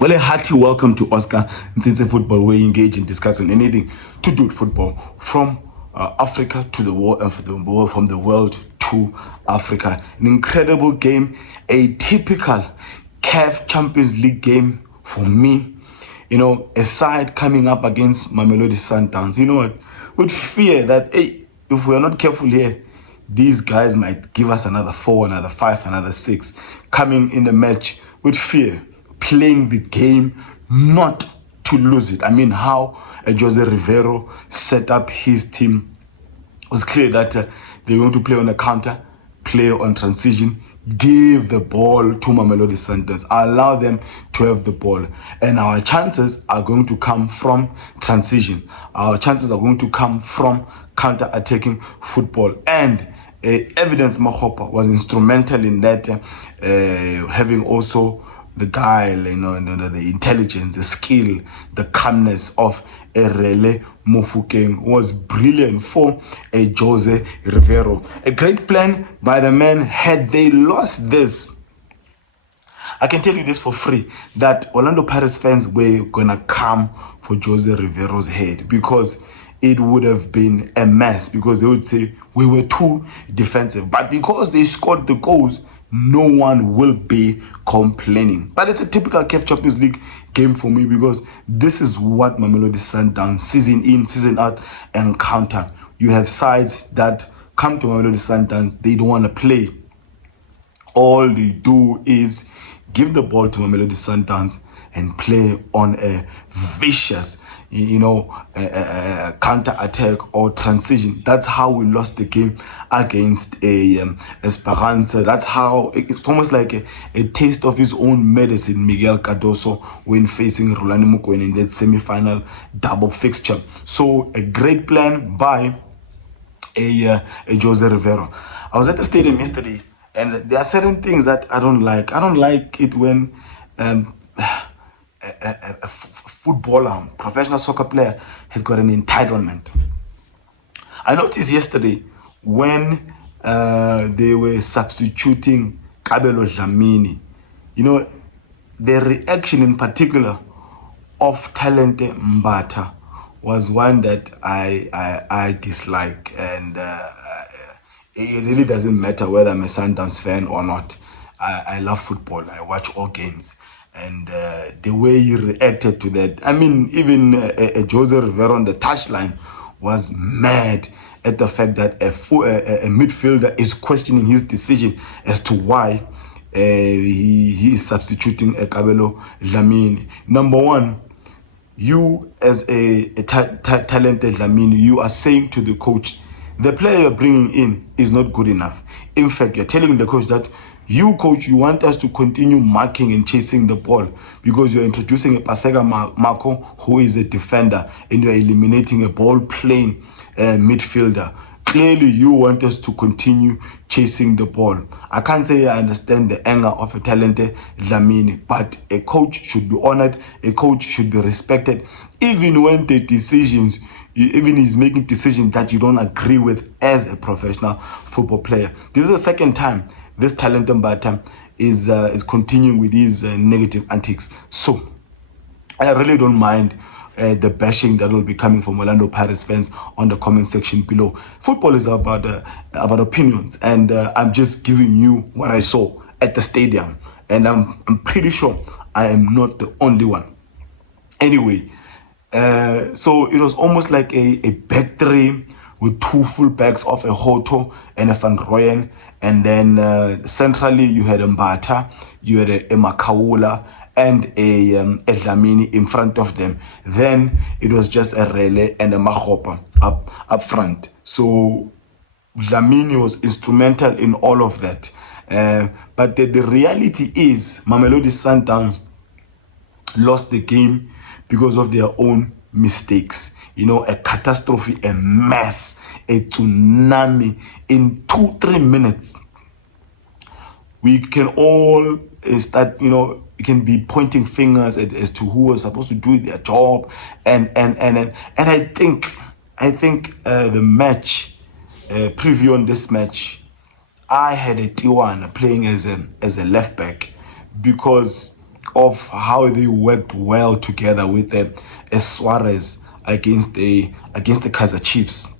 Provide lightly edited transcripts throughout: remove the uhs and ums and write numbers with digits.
Well, a hearty welcome to Oscar Ntsintse Football, where we engage in discussing anything to do with football from Africa to the world, and from the world to Africa. An incredible game, a typical Caf Champions League game for me. You know, a side coming up against Mamelodi Sundowns. You know what? With fear that, hey, if we're not careful here, these guys might give us another 4, another 5, another 6 coming in the match with fear, playing the game not to lose it. I mean, how Jose Riveiro set up his team was clear that they're going to play on a counter, play on transition, give the ball to Mamelodi Sundowns, allow them to have the ball. And our chances are going to come from transition. Our chances are going to come from counter-attacking football. And Evidence Mahopa was instrumental in that, having also the guile, the intelligence, the skill, the calmness of Erele Mofokeng was brilliant for a Jose Riveiro. A great plan by the man. Had they lost this, I can tell you this for free, that Orlando Pirates fans were going to come for Jose Riveiro's head, because it would have been a mess, because they would say we were too defensive. But because they scored the goals, no one will be complaining. But it's a typical Caf Champions League game for me, because this is what Mamelodi Sundowns season in, season out encounter. You have sides that come to Mamelodi Sundowns, they don't want to play. All they do is give the ball to Mamelodi Sundowns and play on a vicious, counter-attack or transition. That's how we lost the game against Esperanza. That's how it's almost like a taste of his own medicine, Miguel Cardoso, when facing Rulani Mokoena in that semi-final double fixture. So a great plan by a Jose Riveiro. I was at the stadium yesterday, and there are certain things that I don't like. I don't like it when a footballer, professional soccer player, has got an entitlement. I noticed yesterday when they were substituting Kabelo Dlamini, the reaction in particular of Talente Mbata was one that I dislike, and it really doesn't matter whether I'm a Sundowns fan or not. I love football. I watch all games. And the way he reacted to that, I mean, even Jose Riveiro on the touchline was mad at the fact that a midfielder is questioning his decision as to why he is substituting Kabelo Dlamini. Number one, you as a talented Dlamini, you are saying to the coach, the player you're bringing in is not good enough. In fact, you're telling the coach that, you, coach, you want us to continue marking and chasing the ball because you're introducing a Pasega Marco who is a defender, and you're eliminating a ball-playing midfielder. Clearly, you want us to continue chasing the ball. I can't say I understand the anger of a talented Dlamini, but a coach should be honored, a coach should be respected, even when the decisions, even he's making decisions that you don't agree with as a professional football player. This is the second time this Talente Mbata is continuing with these negative antics. So I really don't mind the bashing that will be coming from Orlando Pirates fans on the comment section below. Football is about opinions, and I'm just giving you what I saw at the stadium, and I'm pretty sure I am not the only one. Anyway, so it was almost like a back three with two full backs of a Hoto and a Van Rooyen. And then centrally you had a Mbata, you had a Makaula, and a Dlamini in front of them. Then it was just a Rele and a Mahopa up front. So Dlamini was instrumental in all of that. But the reality is Mamelodi Sundowns lost the game because of their own mistakes. A catastrophe, a mess, a tsunami in 2-3 minutes. We can all start, you can be pointing fingers as to who was supposed to do their job, and I think the match preview on this match, I had a T1 playing as a left back, because of how they worked well together with a Suarez against the Kaizer Chiefs.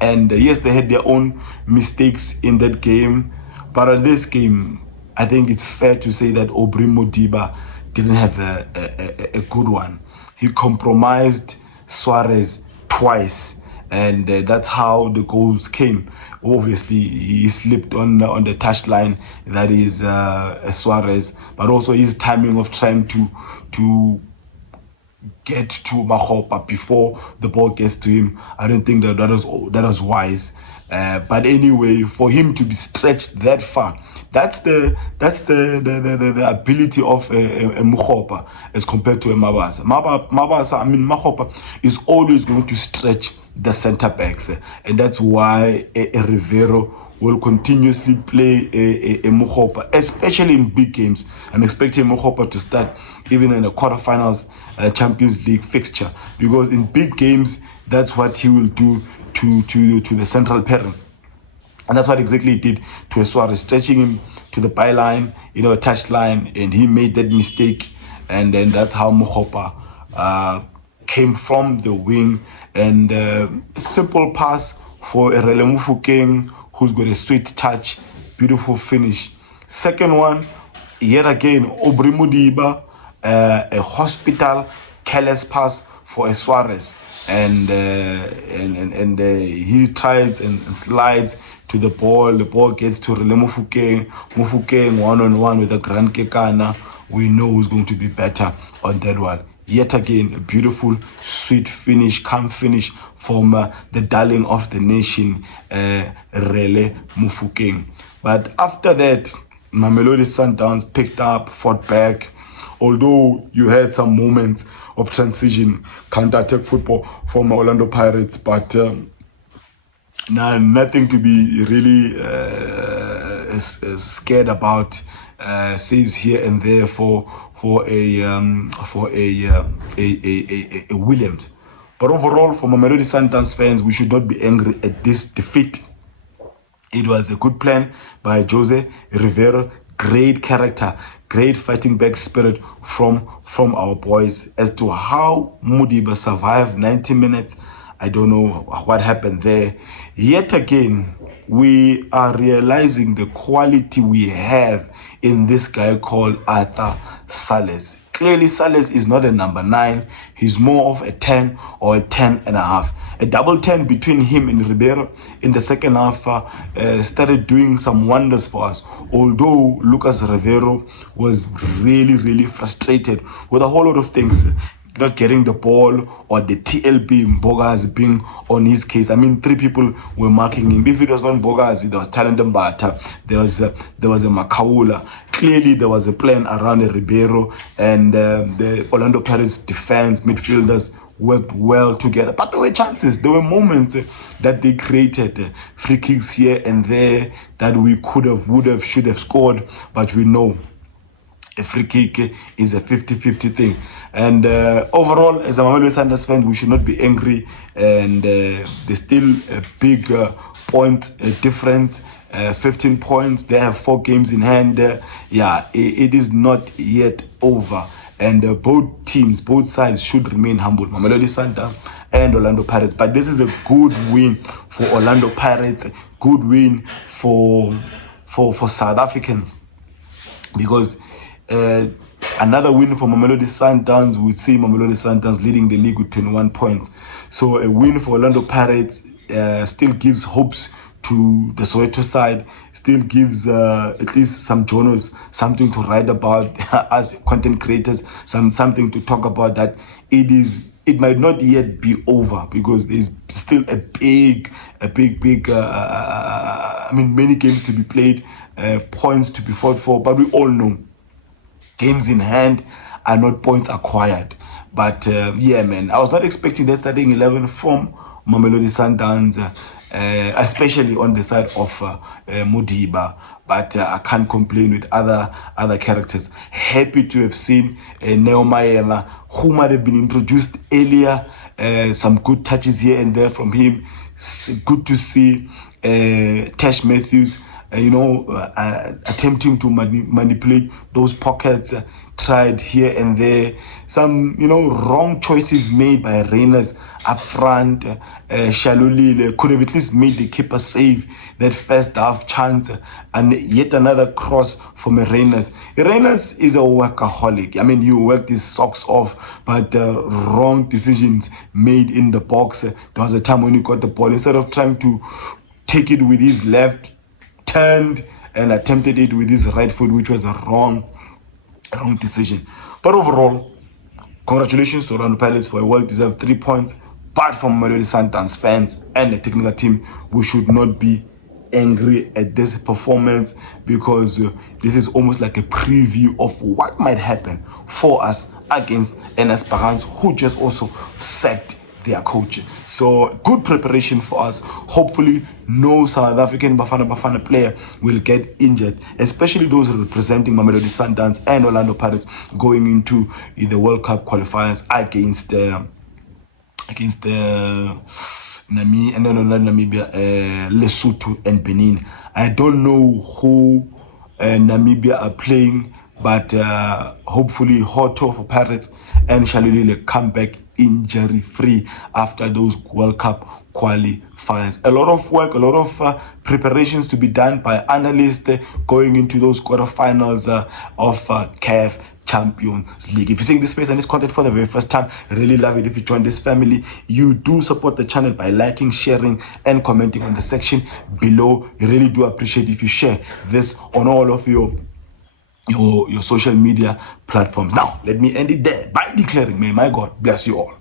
And yes, they had their own mistakes in that game, but in this game, I think it's fair to say that Aubrey Modiba didn't have a good one. He compromised Suarez twice, and that's how the goals came. Obviously, he slipped on the touchline. That is Suarez, but also his timing of trying to get to Mahopa before the ball gets to him. I don't think that was wise. But anyway, for him to be stretched that far, that's the ability of a Mukhopa as compared to a Mabasa. Mahopa is always going to stretch the center backs, and that's why a Riveiro will continuously play a Mukhopa, especially in big games. I'm expecting Mukhopa to start even in the quarterfinals Champions League fixture, because in big games, that's what he will do to the central pairing. And that's what exactly he did to Suarez, stretching him to the byline, a touchline, and he made that mistake. And then that's how Mukhopa came from the wing, and simple pass for Erele Mufokeng, who's got a sweet touch, beautiful finish. Second one, yet again, Aubrey Modiba, a hospital careless pass for a Suarez, and he tries and slides to the ball. The ball gets to Erele Mufokeng one-on-one with a Grand Kekana. We know who's going to be better on that one. Yet again, a beautiful, sweet finish, calm finish from the darling of the nation, Erele Mufokeng. But after that, Mamelodi Sundowns picked up, fought back. Although you had some moments of transition, counter-attack football from Orlando Pirates, but nothing to be really scared about. Saves here and there for a Williams. But overall, for Mamelodi Sundowns fans, we should not be angry at this defeat. It was a good plan by Jose Riveiro. Great character, great fighting back spirit from our boys. As to how Modiba survived 90 minutes, I don't know what happened there. Yet again, we are realizing the quality we have in this guy called Arthur Sales. Clearly, Sales is not a number 9. He's more of a 10 or a 10 and a half. A double 10 between him and Ribeiro in the second half started doing some wonders for us. Although Lucas Ribeiro was really, really frustrated with a whole lot of things. Not getting the ball, or the TLB Mbogazi being on his case. I mean, 3 people were marking him. If it was not Mbogazi, there was Talent Mbata, there was a Makaula. Clearly, there was a plan around a Ribeiro, and the Orlando Pirates defense, midfielders worked well together. But there were chances, there were moments that they created, free kicks here and there that we could have, would have, should have scored, but we know a free kick is a 50-50 thing. And overall, as a Mamelodi Sundowns fan, we should not be angry. And there's still a big point difference, 15 points. They have 4 games in hand. It is not yet over. And both teams, both sides should remain humble. Mamelodi Sundowns and Orlando Pirates. But this is a good win for Orlando Pirates, a good win for South Africans. Because another win for Mamelodi Sundowns would see Mamelodi Sundowns leading the league with 21 points. So a win for Orlando Pirates still gives hopes to the Soweto side, still gives at least some journals something to write about as content creators, something to talk about, that it might not yet be over, because there's still a big many games to be played, points to be fought for, but we all know games in hand are not points acquired. But I was not expecting that starting 11 from Mamelodi Sundowns, especially on the side of Modiba. But I can't complain with other characters. Happy to have seen Neo Maela, who might have been introduced earlier. Some good touches here and there from him. Good to see Tash Matthews attempting to manipulate those pockets, tried here and there. Some, wrong choices made by Reiners up front. Shalulile could have at least made the keeper save that first half chance, and yet another cross from Reiners. Reiners is a workaholic. I mean, he worked his socks off, but wrong decisions made in the box. There was a time when he got the ball, instead of trying to take it with his left, turned and attempted it with his right foot, which was a wrong decision. But overall, congratulations to Orlando Pirates for a well-deserved 3 points. But from Mamelodi Sundowns fans and the technical team, we should not be angry at this performance, because this is almost like a preview of what might happen for us against Esperance, who just also sacked their coach. So good preparation for us. Hopefully no South African Bafana player will get injured, especially those representing Mamelodi Sundowns and Orlando Pirates going into the World Cup qualifiers against Namibia, Lesotho and Benin. I don't know who Namibia are playing, but hopefully Hoto for Pirates and Shalulile come back injury free after those World Cup qualifiers. A lot of work, a lot of preparations to be done by analysts going into those quarterfinals of CAF Champions League. If you're seeing this space and this content for the very first time, I really love it if you join this family. You do support the channel by liking, sharing and commenting on the section below. I really do appreciate if you share this on all of your social media platforms. Now let me end it there by declaring, may my God bless you all.